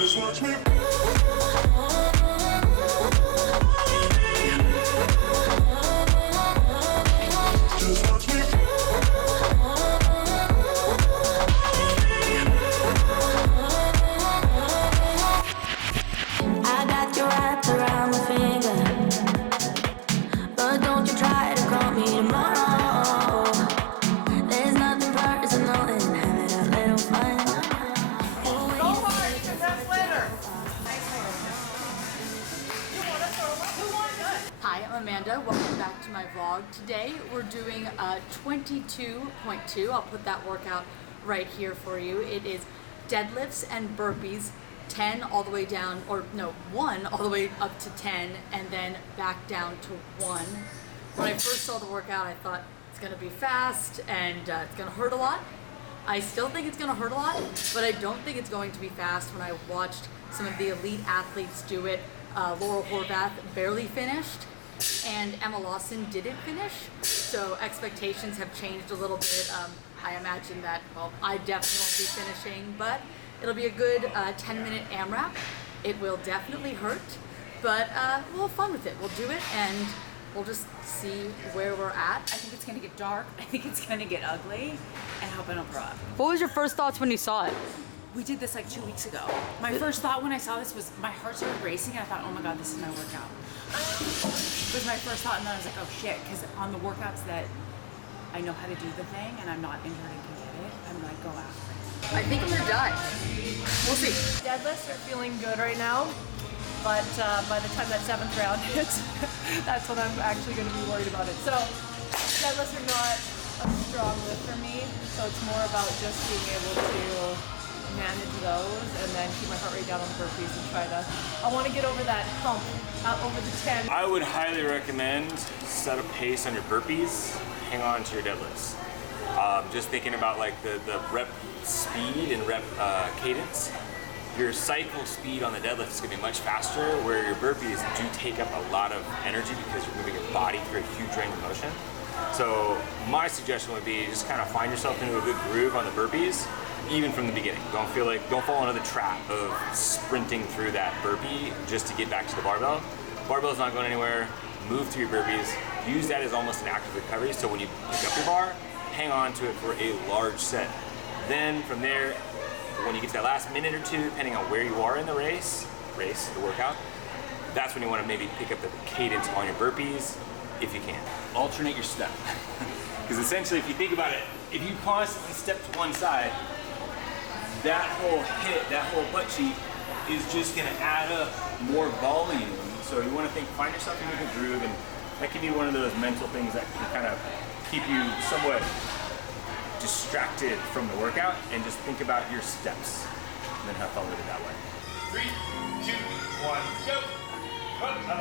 Just watch me. Just watch me. I got you wrapped around my finger, but don't you try to call me tomorrow. There's nothing personal in having a little fun. Go hard, because that's later. Hi, I'm Amanda. Welcome back to my vlog. Today we're doing 22.2. I'll put that workout right here for you. It is deadlifts and burpees, 10 all the way down, or no, 1 all the way up to 10, and then back down to 1. When I first saw the workout, I thought it's gonna be fast and it's gonna hurt a lot. I still think it's gonna hurt a lot, but I don't think it's going to be fast. When I watched some of the elite athletes do it, Laura Horvath barely finished, and Emma Lawson didn't finish, so expectations have changed a little bit. I imagine that, well, I definitely won't be finishing, but it'll be a good 10-minute AMRAP. It will definitely hurt, but we'll have fun with it. We'll do it, and we'll just see where we're at. I think it's gonna get dark. I think it's gonna get ugly. And I hope I don't throw up. What was your first thoughts when you saw it? We did this like 2 weeks ago. My first thought when I saw this was my heart started racing and I thought, oh my God, this is my workout. It was my first thought, and then I was like, oh shit, because on the workouts that I know how to do the thing and I'm not injured and can get it, I'm like, go after it. I think I'm gonna die. We'll see. Deadlifts are feeling good right now, but by the time that 7th round hits, that's when I'm actually going to be worried about it. So deadlifts are not a strong lift for me, so it's more about just being able to manage those and then keep my heart rate down on the burpees and try to, I want to get over that hump, over the 10. I would highly recommend set a pace on your burpees, hang on to your deadlifts. Just thinking about like the rep speed and rep cadence. Your cycle speed on the deadlift is going to be much faster, where your burpees do take up a lot of energy because you're moving your body through a huge range of motion. So my suggestion would be just kind of find yourself into a good groove on the burpees, even from the beginning. Don't fall into the trap of sprinting through that burpee just to get back to the barbell. Barbell's not going anywhere. Move through your burpees. Use that as almost an active recovery. So when you pick up your bar, hang on to it for a large set. Then from there, when you get to that last minute or two, depending on where you are in the the workout, that's when you want to maybe pick up the cadence on your burpees, if you can. Alternate your step. Because essentially, if you think about it, if you constantly step to one side, that whole hit, that whole butt cheek is just going to add up more volume. So you want to find yourself in a good groove, and that can be one of those mental things that can kind of keep you somewhat distracted from the workout, and just think about your steps and then have fun with it that way. 3, 2, 1, go! Oh, all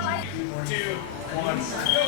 right. 2, 1, go!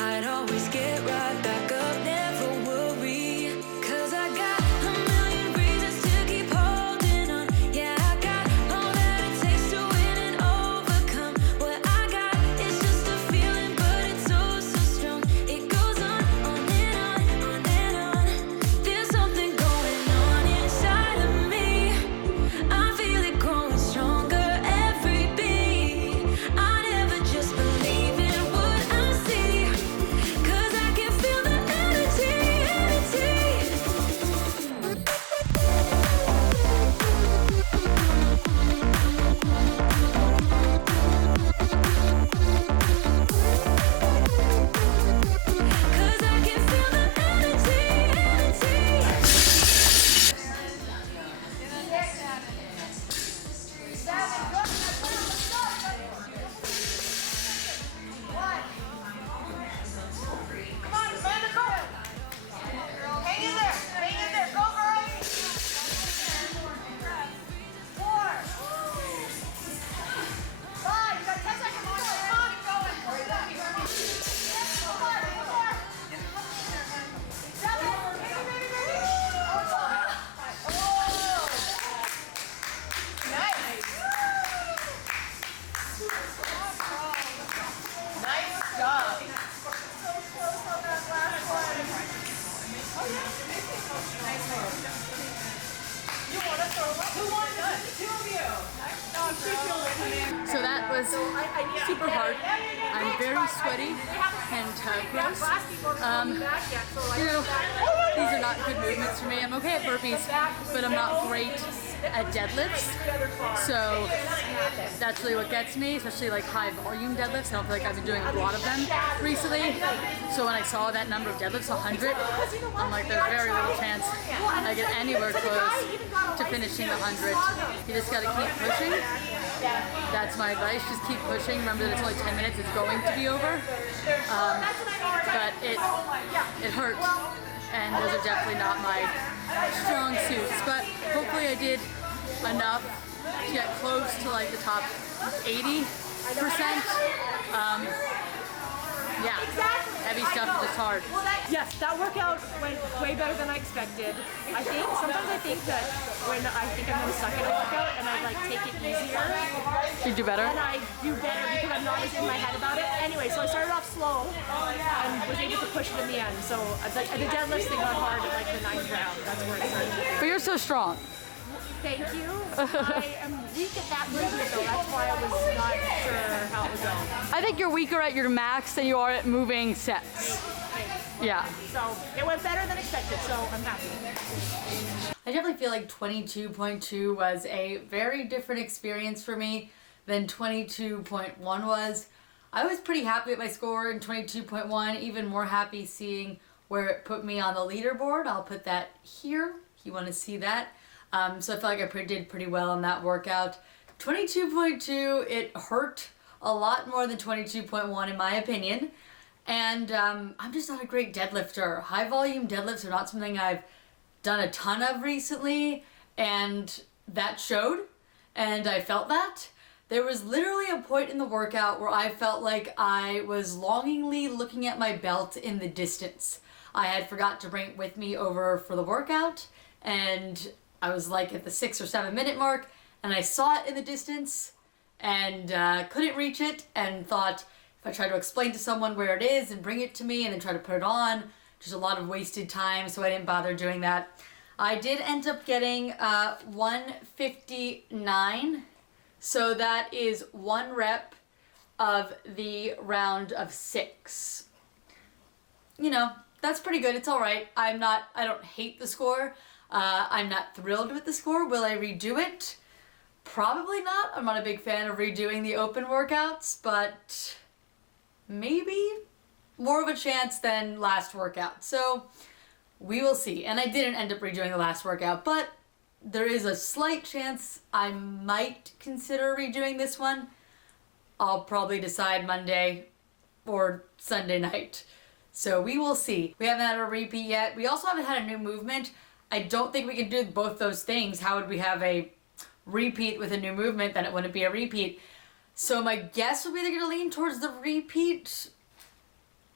I'd always get right back up, never worry, 'cause I got a million reasons to keep holding on. Yeah, I got all that it takes to win and overcome. What I got is just a feeling, but it's oh so strong. It goes on and on, on and on. There's something going on inside of me. I feel it growing stronger every beat. I never just believe in what I see, 'cause I can feel the energy, energy. Cause I can feel the energy, Come on, Amanda, go! Hang in there, go girl! 4, 5, you got 10 seconds, come on, going. Hurry up. 7, nice job. So close on that last one. So that was super hard. I'm very sweaty and gross. You know, these are not good movements for me. I'm okay at burpees, but I'm not great at deadlifts. So that's really what gets me, especially like high volume deadlifts. I don't feel like I've been doing a lot of them recently. So when I saw that number of deadlifts, 100, I'm like, there's very little chance I get anywhere close to finishing the 100. You just gotta keep pushing. That's my advice, just keep pushing. Remember that it's only 10 minutes, it's going to be over. But it hurt, and those are definitely not my strong suits. But hopefully I did enough to get close to like the top 80%. Yeah, heavy stuff is just hard. Yes, that workout went way better than I expected. Sometimes I think that when I think I'm gonna suck at a workout and I like take it easier, You do better? and I do better because I'm not as in my head about it. Anyway, so I started off slow and was able to push it in the end. So the deadlifts thing got hard at like the 9th round. That's where it started. But you're so strong. Thank you. I am weak at that movement though. That's why I was not sure how it was going. I think you're weaker at your max than you are at moving sets. Yeah. So it went better than expected, so I'm happy. I definitely feel like 22.2 was a very different experience for me than 22.1 was. I was pretty happy with my score in 22.1, even more happy seeing where it put me on the leaderboard. I'll put that here if you want to see that. So I feel like I did pretty well in that workout. 22.2, it hurt a lot more than 22.1 in my opinion. And I'm just not a great deadlifter. High volume deadlifts are not something I've done a ton of recently, and that showed, and I felt that. There was literally a point in the workout where I felt like I was longingly looking at my belt in the distance. I had forgot to bring it with me over for the workout, and I was like at the 6 or 7 minute mark, and I saw it in the distance and couldn't reach it, and thought if I try to explain to someone where it is and bring it to me and then try to put it on, just a lot of wasted time, so I didn't bother doing that. I did end up getting 159, so that is 1 rep of the round of 6. You know, that's pretty good. It's all right. I don't hate the score. I'm not thrilled with the score. Will I redo it? Probably not. I'm not a big fan of redoing the open workouts, but maybe more of a chance than last workout. So we will see. And I didn't end up redoing the last workout, but there is a slight chance I might consider redoing this one. I'll probably decide Monday or Sunday night. So we will see. We haven't had a repeat yet. We also haven't had a new movement. I don't think we can do both those things. How would we have a repeat with a new movement? Then it wouldn't be a repeat. So my guess would be they're gonna lean towards the repeat.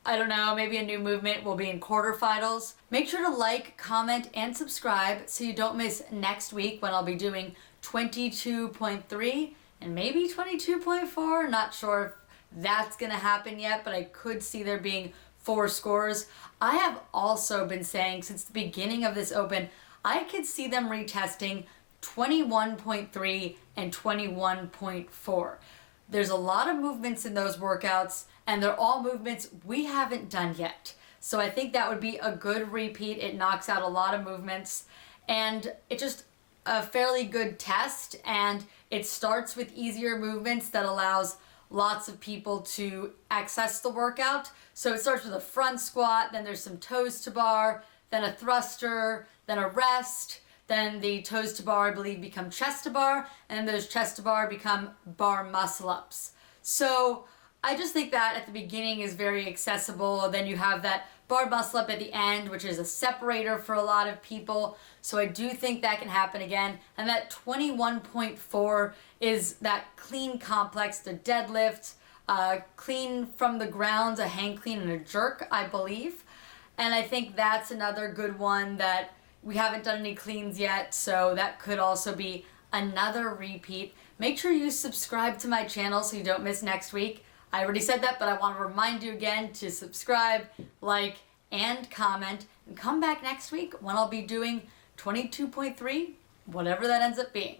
I don't know, maybe a new movement will be in quarterfinals. Make sure to like, comment, and subscribe so you don't miss next week when I'll be doing 22.3 and maybe 22.4. Not sure if that's gonna happen yet, but I could see there being 4 scores. I have also been saying since the beginning of this open, I could see them retesting 21.3 and 21.4. There's a lot of movements in those workouts, and they're all movements we haven't done yet. So I think that would be a good repeat. It knocks out a lot of movements, and it's just a fairly good test, and it starts with easier movements that allows lots of people to access the workout. So it starts with a front squat, then there's some toes to bar, then a thruster, then a rest, then the toes to bar, I believe, become chest to bar, and then those chest to bar become bar muscle ups. So I just think that at the beginning is very accessible. Then you have that bar muscle up at the end, which is a separator for a lot of people. So I do think that can happen again. And that 21.4 is that clean complex, the deadlift, clean from the ground, a hang clean and a jerk, I believe. And I think that's another good one that we haven't done any cleans yet, so that could also be another repeat. Make sure you subscribe to my channel so you don't miss next week. I already said that, but I want to remind you again to subscribe, like, and comment, and come back next week when I'll be doing 22.3 whatever that ends up being.